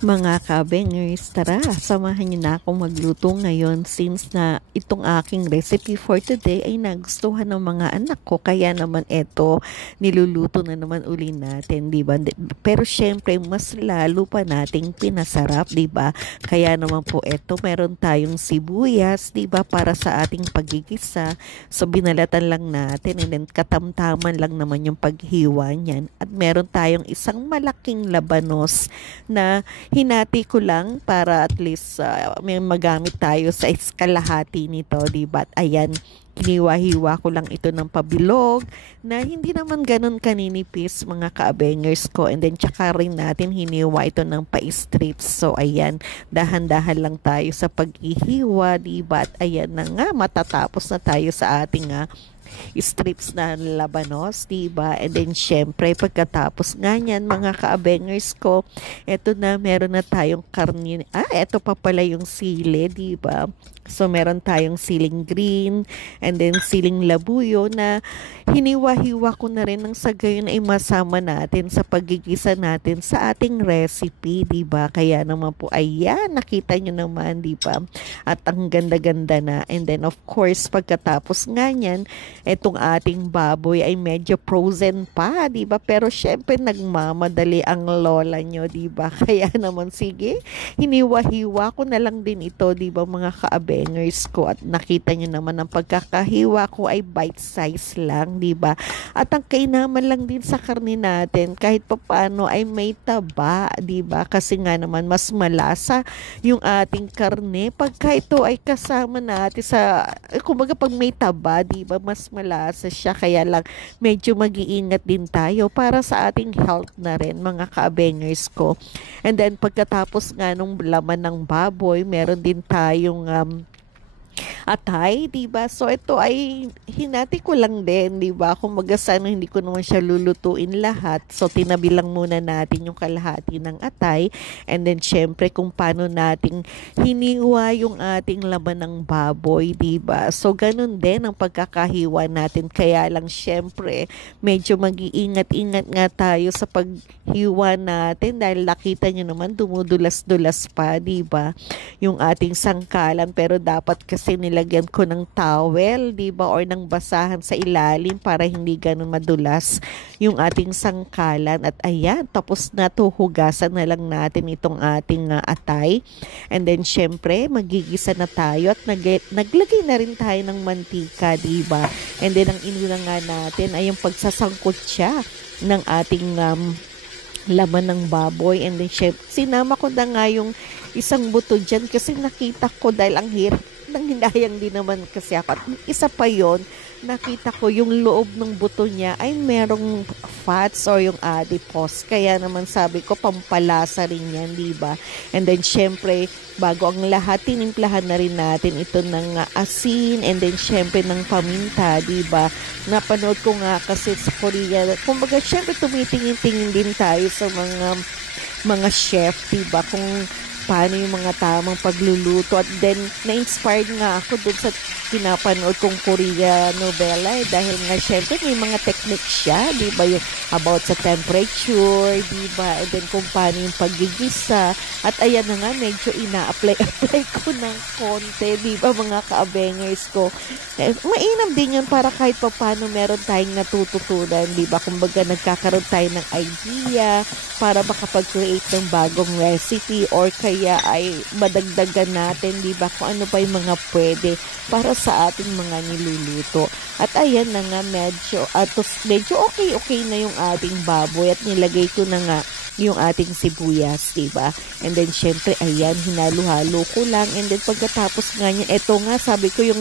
Mga kabengers, tara, samahan niyo na ako magluto ngayon since na itong aking recipe for today ay nagustuhan ng mga anak ko. Kaya naman eto, niluluto na naman uli natin, di ba? Pero syempre, mas lalo pa nating pinasarap, di ba? Kaya naman po eto, meron tayong sibuyas, di ba? Para sa ating pagigisa. So, binalatan lang natin and then katamtaman lang naman yung paghiwa niyan. At meron tayong isang malaking labanos na hinati ko lang para at least may magamit tayo sa iskalahati nito, diba? At ayan, hiniwa-hiwa ko lang ito ng pabilog na hindi naman ganun kaninipis mga kaabengers ko. And then tsaka rin natin hiniwa ito ng pa-strips. So ayan, dahan-dahan lang tayo sa paghihiwa, diba? At ayan na nga, matatapos na tayo sa ating strips na labanos, diba? And then syempre pagkatapos nga niyan mga kaabengers ko, eto na, meron na tayong karne. Eto pa pala yung sili, diba? So meron tayong siling green and then siling labuyo na hiniwa-hiwa ko na rin ng sa gayon ay masama natin sa pagigisa natin sa ating recipe, diba? Kaya naman po, ayan, nakita nyo naman, diba? At ang ganda-ganda na. And then of course, pagkatapos nga niyan, etong ating baboy ay medyo frozen pa, diba? Pero syempre nagmamadali ang lola nyo, diba? Kaya naman sige, hiniwa-hiwa ko na lang din ito, diba mga kaabengers ko? At nakita nyo naman ang pagkakahiwa ko ay bite size lang, diba? At ang kainaman lang din sa karne natin, kahit papaano ay may taba, diba? Kasi nga naman mas malasa yung ating karne pagka ito ay kasama natin sa, kumbaga pag may taba, diba? Mas malasa siya, kaya lang medyo mag-iingat din tayo para sa ating health na rin mga kaabengers ko. And then pagkatapos nga nung laman ng baboy, meron din tayong atay, diba? So ito ay hinati ko lang din, diba? Kung sana hindi ko naman siya lulutuin lahat. So tinabi lang muna natin yung kalahati ng atay. And then syempre kung paano nating hiniwa yung ating laman ng baboy, diba? So ganun din ang pagkakahiwa natin. Kaya lang syempre medyo mag-iingat-ingat nga tayo sa paghiwa natin dahil nakita nyo naman dumudulas-dulas pa, diba? Yung ating sangkalan, pero dapat kasi nilagyan ko ng towel, diba, or ng basahan sa ilalim para hindi ganun madulas yung ating sangkalan. At ayan, tapos na to, hugasan na lang natin itong ating atay. And then syempre magigisa na tayo at naglagay na rin tayo ng mantika, diba? And then ang inuna nga natin ay yung pagsasangkot siya ng ating laman ng baboy. And then syempre sinama ko na nga yung isang buto dyan kasi nakita ko, dahil ang hirap nang hinayang din naman kasi ako. At isa pa yon, nakita ko yung loob ng buto niya ay merong fats or yung adipose. Kaya naman sabi ko, pampalasa rin yan, diba? And then syempre, bago ang lahat, tinimplahan na rin natin ito ng asin and then syempre ng paminta, diba? Napanood ko nga kasi sa Korea, kumbaga syempre tumitingin-tingin din tayo sa mga chef, diba? Kung paano yung mga tamang pagluluto. At then na-inspired nga ako dun sa pinapanood kong Korea novela dahil nga syempre may mga technique siya, di ba, yung about sa temperature, di ba, and then kung paano yung paggigisa. At ayan na nga, medyo ina-apply ko ng konti, di ba mga kaabengers ko. Mainam din yun para kahit pa paano meron tayong natututunan, di ba, kumbaga nagkakaroon tayo ng idea para makapag-create ng bagong recipe or kaya ay madagdagan natin, di ba, kung ano pa yung mga pwede para sa ating mga niluluto. At ayan na nga, medyo okay na yung ating baboy at nilagay ko na nga yung ating sibuyas, diba? And then syempre ayan, hinalo-halo ko lang. And then pagkatapos nga niya, eto nga sabi ko yung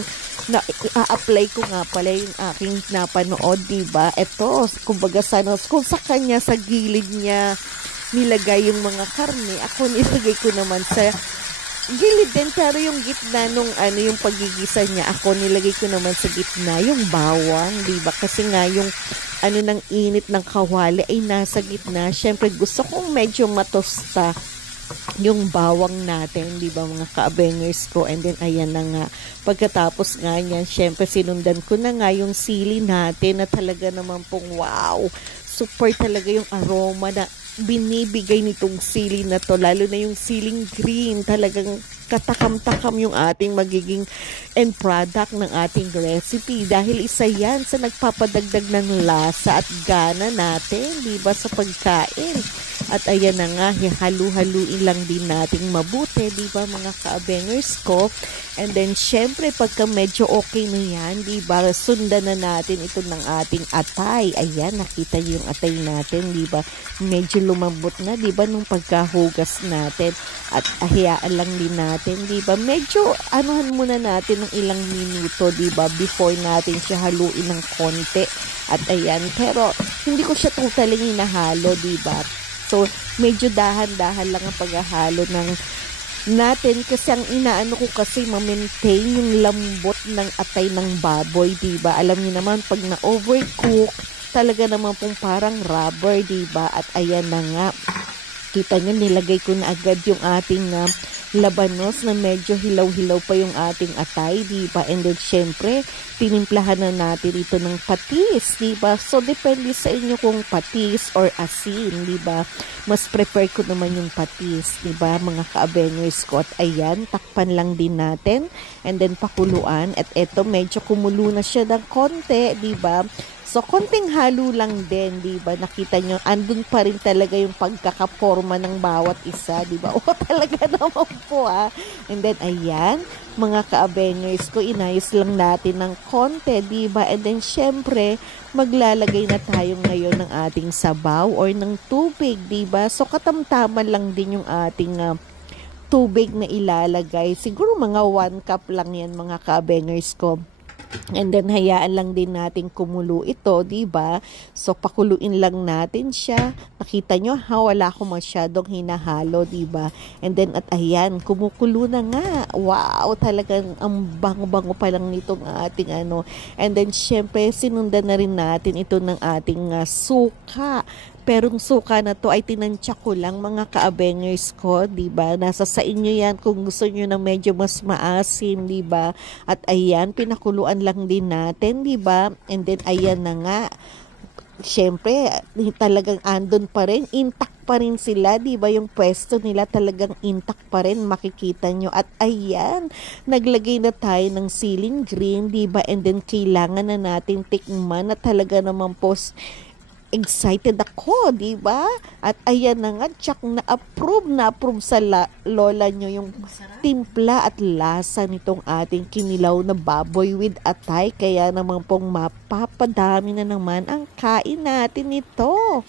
i-apply ko nga pala yung aking napanood, diba? Eto, kumbaga kung sa kanya sa gilid niya nilagay yung mga karne, ako nilagay ko naman sa gilid din, pero yung gitna nung yung pagigisa niya, ako nilagay ko naman sa gitna yung bawang, diba? Kasi nga yung ng init ng kawali ay nasa gitna. Syempre gusto kong medyo matosta yung bawang natin, di ba mga kaabengers ko. And then ayan na nga, pagkatapos nga niyan, syempre sinundan ko na nga yung sili natin na talaga naman pong wow, super talaga yung aroma na binibigay nitong sili na to, lalo na yung siling green, talagang katakam-takam yung ating magiging end product ng ating recipe dahil isa yan sa nagpapadagdag ng lasa at gana natin, di ba, sa pagkain. At ayan na nga, halu-haluin lang din nating mabuti, di ba mga ka-abengers ko. And then, syempre, pagka medyo okay na yan, di ba, sundan na natin ito ng ating atay. Ayan, nakita niyo yung atay natin, di ba, medyo lumambot na, di ba, nung pagkahugas natin. At ahiyaan lang din natin, di ba, medyo anuhan muna natin ng ilang minuto, di ba, before natin siya haluin ng konti. At ayan, pero hindi ko siya totally hinahalo, di ba. So, medyo dahan-dahan lang ang paghahalo ng natin kasi ang inaano ko kasi ma-maintain yung lambot ng atay ng baboy, diba? Alam niyo naman, pag na-overcook, talaga naman pong parang rubber, diba? At ayan na nga, kita nyo, nilagay ko na agad yung ating labanos na medyo hilaw-hilaw pa yung ating atay, diba? And then, syempre, tinimplahan na natin ito ng patis, diba? So, depende sa inyo kung patis or asin, diba? Mas prefer ko naman yung patis, diba? Mga ka-abengers ko. At ayan, takpan lang din natin. And then, pakuluan. At eto, medyo kumulo na siya ng konti, diba? So, konting halo lang din, di ba? Nakita nyo, andun pa rin talaga yung pagkakaporma ng bawat isa, di ba? O, talaga naman po, ah. And then, ayan, mga ka-abengers ko, inayos lang natin ng konti, di ba? And then, syempre, maglalagay na tayo ngayon ng ating sabaw or ng tubig, di ba? So, katamtaman lang din yung ating tubig na ilalagay. Siguro mga 1 cup lang yan, mga ka-abengers ko. And then, hayaan lang din natin kumulo ito, diba? So, pakuluin lang natin siya. Nakita nyo, wala ko masyadong hinahalo, diba? And then, at ayan, kumukulo na nga. Wow, talagang ang bango-bango pa lang nitong ating ano. And then, syempre, sinundan na rin natin ito ng ating suka. Pero yung suka na to ay tinansya ko lang, mga ka-abengers ko, diba? Nasa sa inyo yan kung gusto nyo na medyo mas maasim, diba? At ayan, pinakuluan lang din natin, diba? And then, ayan na nga. Siyempre, talagang andon pa rin, intact pa rin sila, diba? Yung pwesto nila talagang intact pa rin, makikita nyo. At ayan, naglagay na tayo ng siling green, diba? And then, kailangan na natin tikman na talaga naman po excited ako, di ba? At ayan na nga, tsak na-approve sa lola nyo yung timpla at lasa nitong ating kinilaw na baboy with atay. Kaya naman pong mapapadami na naman ang kain natin ito.